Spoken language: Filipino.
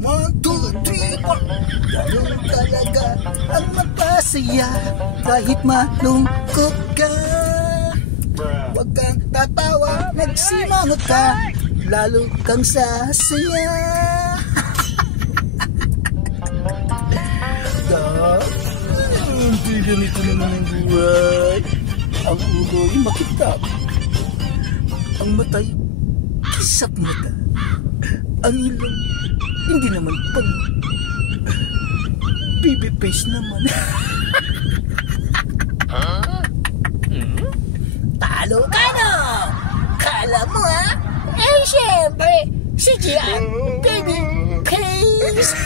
1, 2, 3, 4. Ganun talaga ang magpasaya kahit malungkot ka. Huwag kang tatawa, magsimangot ka, lalo kang sasaya. Hindi ganito naman ang buhay. Ang ulo'y makitab, ang mata'y kisap mata, ang ilong hindi naman pag baby face naman. Talo ka na! Kala mo ha? Eh syempre, si Gian, baby face!